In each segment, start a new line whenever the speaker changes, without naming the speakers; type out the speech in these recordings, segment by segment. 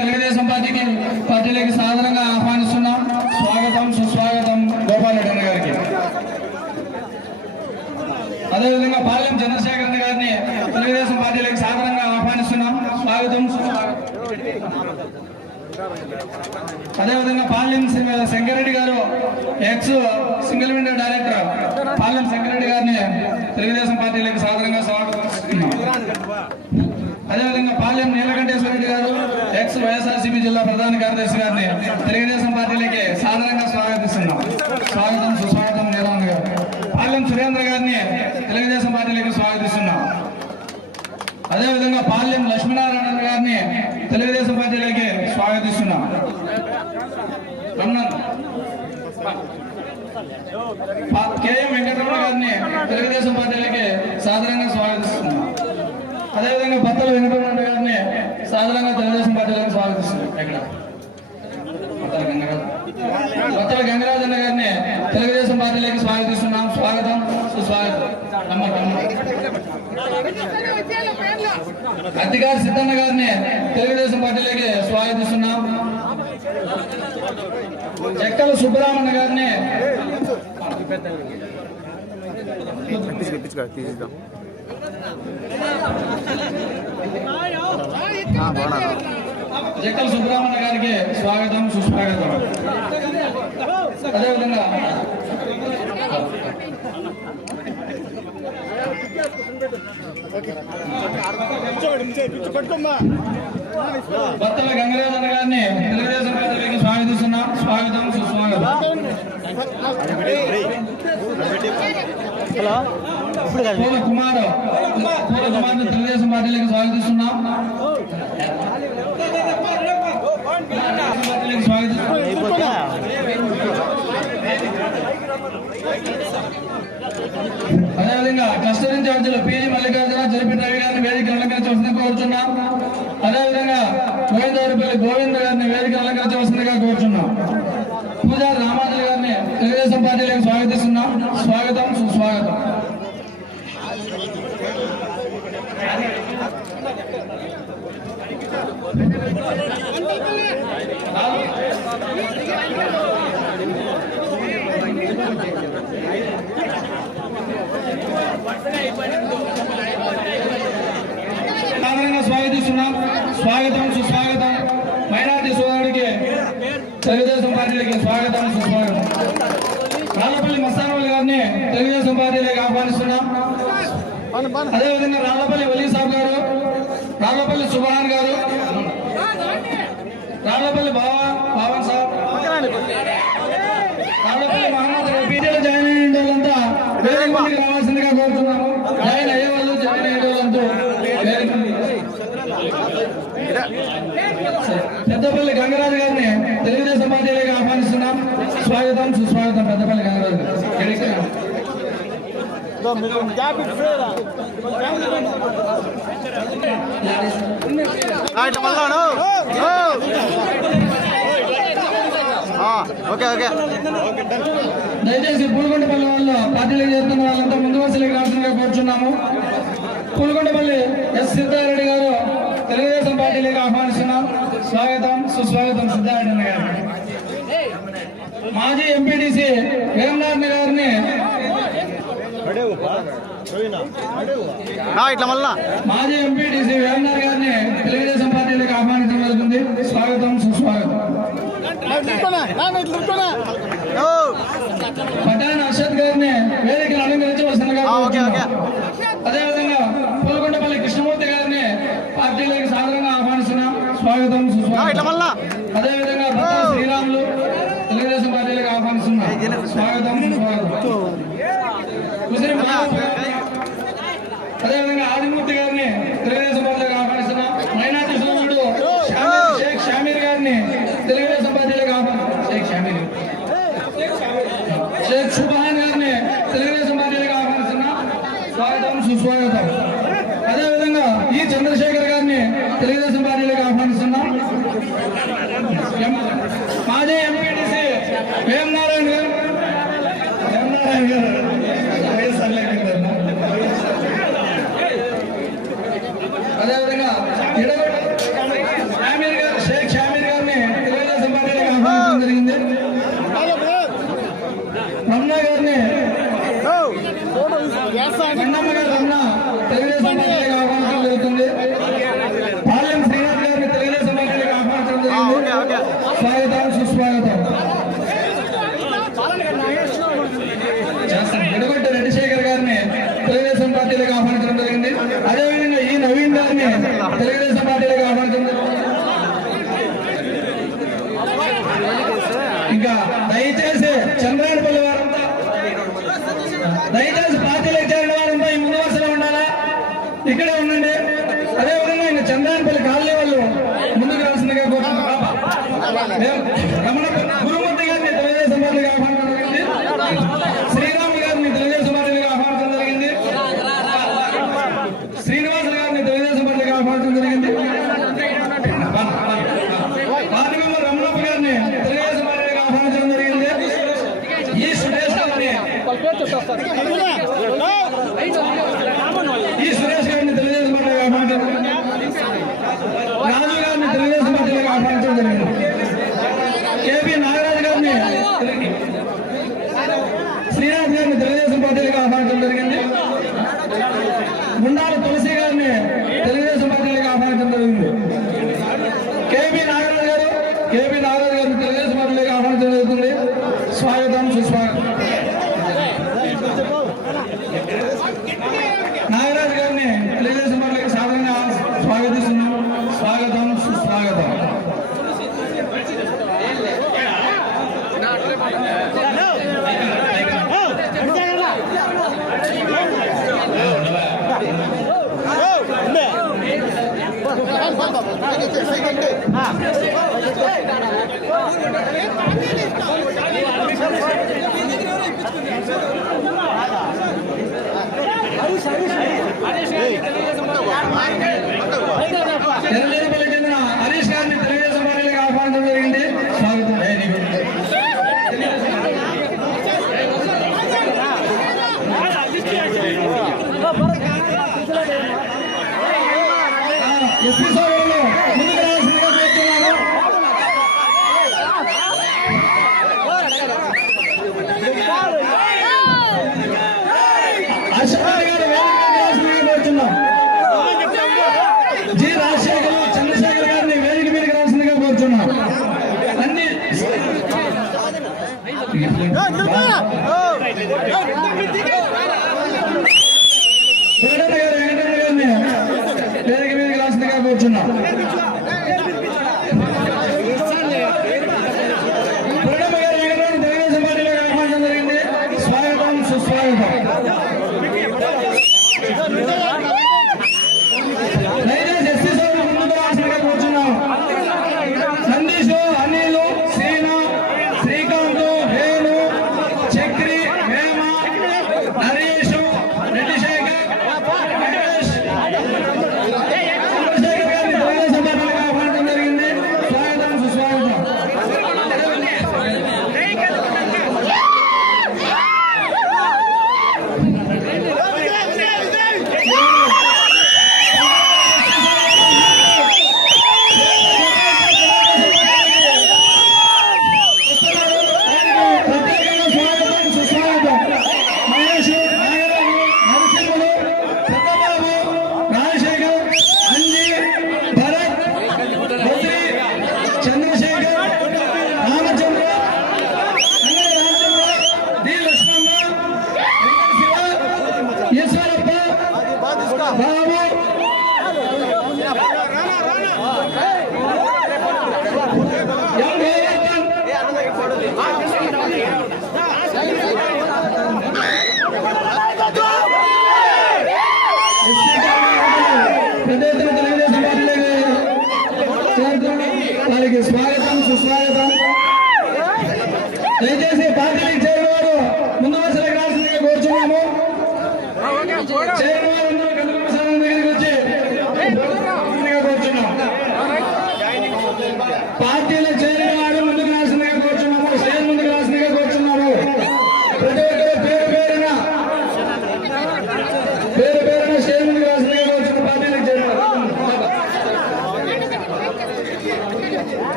తెలుగుదేశం పార్టీకి పార్టీలోకి సాధారణంగా ఆహ్వానిస్తున్నాం. స్వాగతం సుస్వాగతం గోపాల్ రెడ్డి గారికి. అదేవిధంగా పాలెం చంద్రశేఖర్ గారిని తెలుగుదేశం పార్టీలోకి సాధారణంగా ఆహ్వానిస్తున్నాం. స్వాగతం అదేవిధంగా పాలెం శంకరెడ్డి గారు ex single window director. Palem Shankar Reddy గారిని తెలుగుదేశం పార్టీలోకి సాధారణంగా స్వాగతం. అదేవిధంగా పాలెం నీలకంఠేశ్వర రెడ్డి గారు ఎక్స్ వైఎస్ఆర్సీపీ జిల్లా ప్రధాన కార్యదర్శి గారిని తెలుగుదేశం పార్టీలోకి సాధారణంగా స్వాగతిస్తున్నాం. స్వాగతం సుస్వాగతం నీలవన్ గారు. పాలెం సురేంద్ర గారిని తెలుగుదేశం పార్టీలోకి స్వాగతిస్తున్నాం. అదేవిధంగా పాలెం లక్ష్మీనారాయణ గారిని తెలుగుదేశం పార్టీలోకి స్వాగతిస్తున్నాం. రమణన్ కేఎం వెంకటరమణ గారిని తెలుగుదేశం పార్టీలకి సాధారణ అదేవిధంగా బత్తల వెంకటరమణ గారిని సాధారణంగా తెలుగుదేశం పార్టీలోకి స్వాగతిస్తున్నాం ఎక్కడ బత్తల గంగరాజు. అన్న గారిని తెలుగుదేశం పార్టీలోకి స్వాగతిస్తున్నాం. స్వాగతం. సుస్వాగతం. అధికార సిద్ధన్న గారిని తెలుగుదేశం పార్టీలోకి స్వాగతిస్తున్నాం. చెక్కల సుబ్బరామన్న గారిని జక్కల సుబ్రహ్మణ్య గారికి స్వాగతం సుస్వాగతం. అదేవిధంగా భర్తల గంగరాజన్న గారిని తెలుగుదేశం పార్టీలోకి స్వాగతిస్తున్నాం. స్వాగతం సుస్వాగతం.
హలో.
పూల కుమార్. పూల కుమార్ తెలుగుదేశం పార్టీలకు స్వాగతిస్తున్నాం. అదేవిధంగా కస్టడీ ఇన్ఛార్జీలు పిజి మల్లికార్జున జరిపి రవి గారిని వేదిక అలంకరించి అలంకరించవలసిందిగా కోరుతున్నాం. అదేవిధంగా గోవిందారిపల్లి గోవింద గారిని వేదిక అలంకరించవలసిందిగా కోరుచున్నాం పూజారి రామాజులు గారిని తెలుగుదేశం పార్టీలోకి స్వాగతిస్తున్నాం స్వాగతం సుస్వాగతం సాధారణంగా స్వాగతిస్తున్నాం. స్వాగతం సుస్వాగతం. మైనార్టీ సోదరుడికి తెలుగుదేశం పార్టీలకి స్వాగతం సుస్వాగతం. రాళ్ళపల్లి మస్తానవల్లి గారిని తెలుగుదేశం పార్టీలోకి ఆహ్వానిస్తున్నాం. అదేవిధంగా రాళ్ళపల్లి వలీ సాబ్ గారు రాళ్ళపల్లి సుభాన్ గారు రాళ్ళపల్లి బావా భావన్ సాబ్ రాళ్ళపల్లి మహమ్మద్ రఫీజీలో జాయిన్ అయిన వాళ్ళంతా వేరే మందికి రావాల్సిందిగా కోరుతున్నాము జాయిన్ అయ్యే వాళ్ళు జాయిన్ అయ్యే వాళ్ళంతా వేరే మందికి. పెద్దపల్లి గంగరాజు గారిని తెలుగుదేశం పార్టీలోకి ఆహ్వానిస్తున్నాం స్వాగతం సుస్వాగతం పెద్దపల్లి గంగరాజు
ఓకే ఓకే.
దయచేసి పూలకొండపల్లి వాళ్ళు పార్టీలోకి చేరుతున్న వాళ్ళంతా ముందు వరుసలోకి రావాల్సిందిగా కోరుచున్నాము. పూలకొండపల్లి ఎస్ సిద్ధారెడ్డి గారు తెలుగుదేశం పార్టీలోకి ఆహ్వానిస్తున్నాం. స్వాగతం సుస్వాగతం సిద్ధారెడ్డి గారు. మాజీ ఎంపీటీసీ వేమనాథ్ గారిని
ఇట్లా మళ్ళా
మాజీ ఎంపీటీసీ వేమనాథ్ గారిని తెలుగుదేశం పార్టీలోకి ఆహ్వానించడం జరుగుతుంది స్వాగతం సుస్వాగతం
ఓ,
పటాన్ అర్షద్ గారిని వేదికను అలంకరించవలసిందిగా
ఆ, ఓకే, ఓకే.
కోరుచున్నాం. అదేవిధంగా పూలకొండపల్లి కృష్ణమూర్తి గారిని పార్టీలోకి సాధారణంగా ఆహ్వానిస్తున్నాం స్వాగతం
ఇట్లా
సుస్వాగతం
మళ్ళా
అదేవిధంగా భర్త శ్రీరాములు తెలుగుదేశం పార్టీలోకి ఆహ్వానిస్తున్నాం స్వాగతం సుస్వాగతం ముస్లిం అదేవిధంగా ఆదిమూర్తి గారు ఇంకా దయచేసి చంద్రాడు చంద్రాయపల్లి వారంతా దయచేసి పార్టీలో చేరిన వారంతా ఈ ముందు వరుసలో ఉండాలా? ఇక్కడే ఉండండి. Thank you. This is our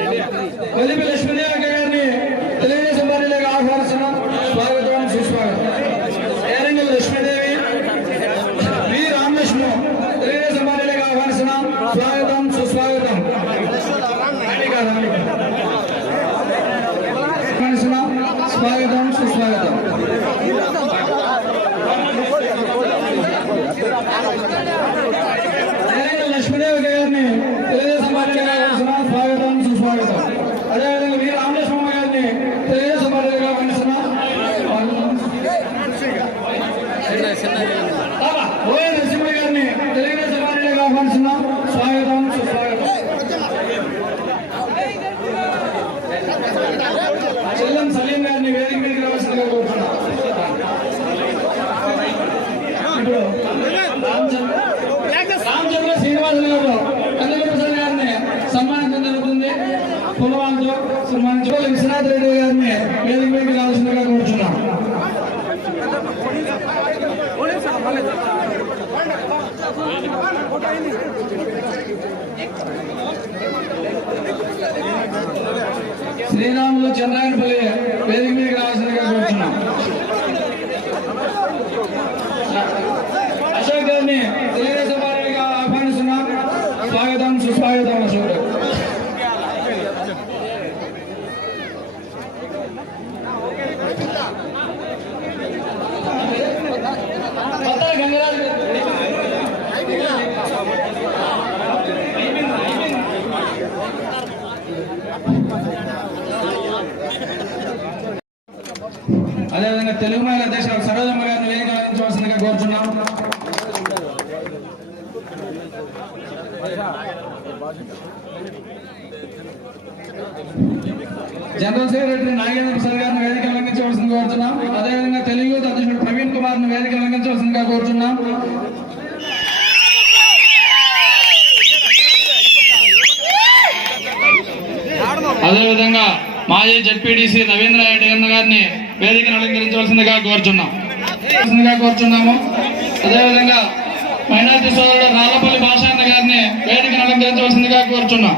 ছেলে পেলে শুনে আগে శ్రీరాములు చంద్రాయనపల్లి వేదిక మీదకి రావాల్సిందిగా కోరుతున్నాం అశోక్ గారిని తెలుగుదేశం పార్టీగా ఆహ్వానిస్తున్నాం స్వాగతం సుస్వాగతం అశోక్ గారు కొత్త గంగరాజు అదేవిధంగా తెలుగు మహిళా అధ్యక్షుడు సరోజమ్మ గారిని వేదిక అందించవలసిందిగా కోరుతున్నాం జనరల్ సెక్రటరీ నాగేంద్ర ప్రసాద్ గారిని వేదిక అలంకించవలసిందిగా కోరుతున్నాం అదేవిధంగా తెలుగు యూత్ అధ్యక్షుడు ప్రవీణ్ కుమార్ను వేదిక అలంకించవలసిందిగా కోరుతున్నాం అదేవిధంగా మాజీ జడ్పీడీసీ రవీంద్ర రెడ్డి గారిని వేదికను అలంకరించవలసిందిగా కోరుచున్నాం. కోరుచున్నాము. అదేవిధంగా మైనార్టీ సోదరుడు రాళ్ళపల్లి భాషాన్న గారిని వేదికను అలంకరించవలసిందిగా కోరుచున్నాం.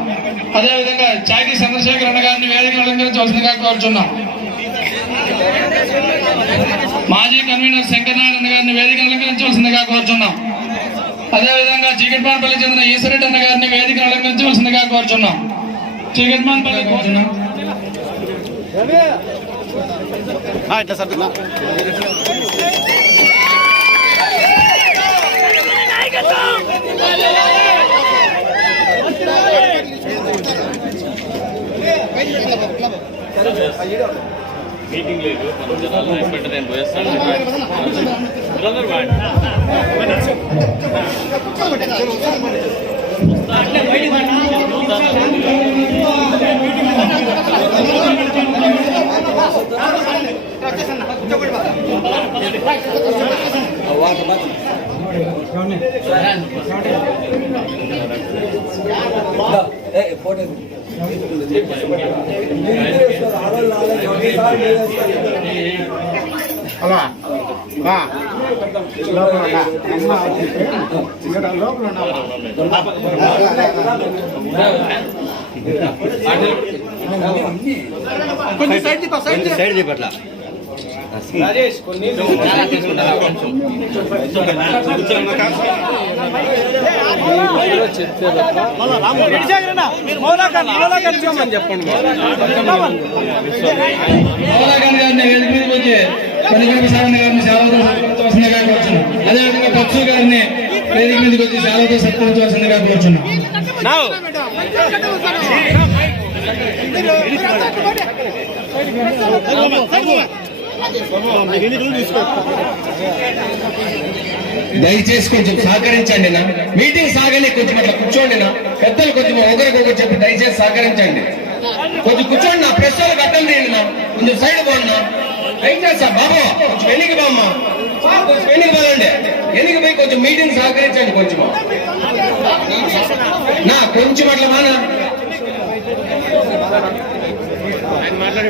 అదేవిధంగా చాకి చంద్రశేఖర్ అన్న గారిని వేదికను అలంకరించవలసిందిగా కోరుచున్నాం. మాజీ కన్వీనర్ శంకరనారాయణ గారిని వేదికను అలంకరించవలసిందిగా కోరుచున్నాం. అదేవిధంగా చీకటిపానపల్లి చెందిన ఈశ్వరెడ్డి అన్న గారిని వేదికను అలంకరించవలసిందిగా కోరుచున్నాం. చీకటిపానపల్లి కోరుచున్నాం
ఇట్లా సర్దుకున్నా
మీటింగ్ లేదు జనాలు ఇబ్బంది నేను పోయేస్తాను
అలా కొంచెం సైడ్
గారిని వేదిక మీదకి వచ్చి పనిగంప సారణ గారిని సేవతో సత్కరించవలసిందిగా కోరుచున్నాం అదేవిధంగా గారిని వేదిక మీదకి వచ్చి.
దయచేసి కొంచెం సహకరించండి నా. మీటింగ్ సాగని కొంచెం అట్లా కూర్చోండి నా. పెద్దలు కొంచెం ఒకరికొకరు చెప్పి దయచేసి సహకరించండి. కొంచెం కూర్చోండి నా. వాళ్ళకి అడ్డం తీయండి నా. కొంచెం సైడ్ పోండి నా. దయచేసి సార్ బాబు కొంచెం వెనక్కి బామ్మ. కొంచెం వెనక్కి పోదండి వెనక్కి పోయి కొంచెం మీటింగ్ సహకరించండి కొంచెం. నా కొంచెం అట్లా మానా.
మాట్లాడి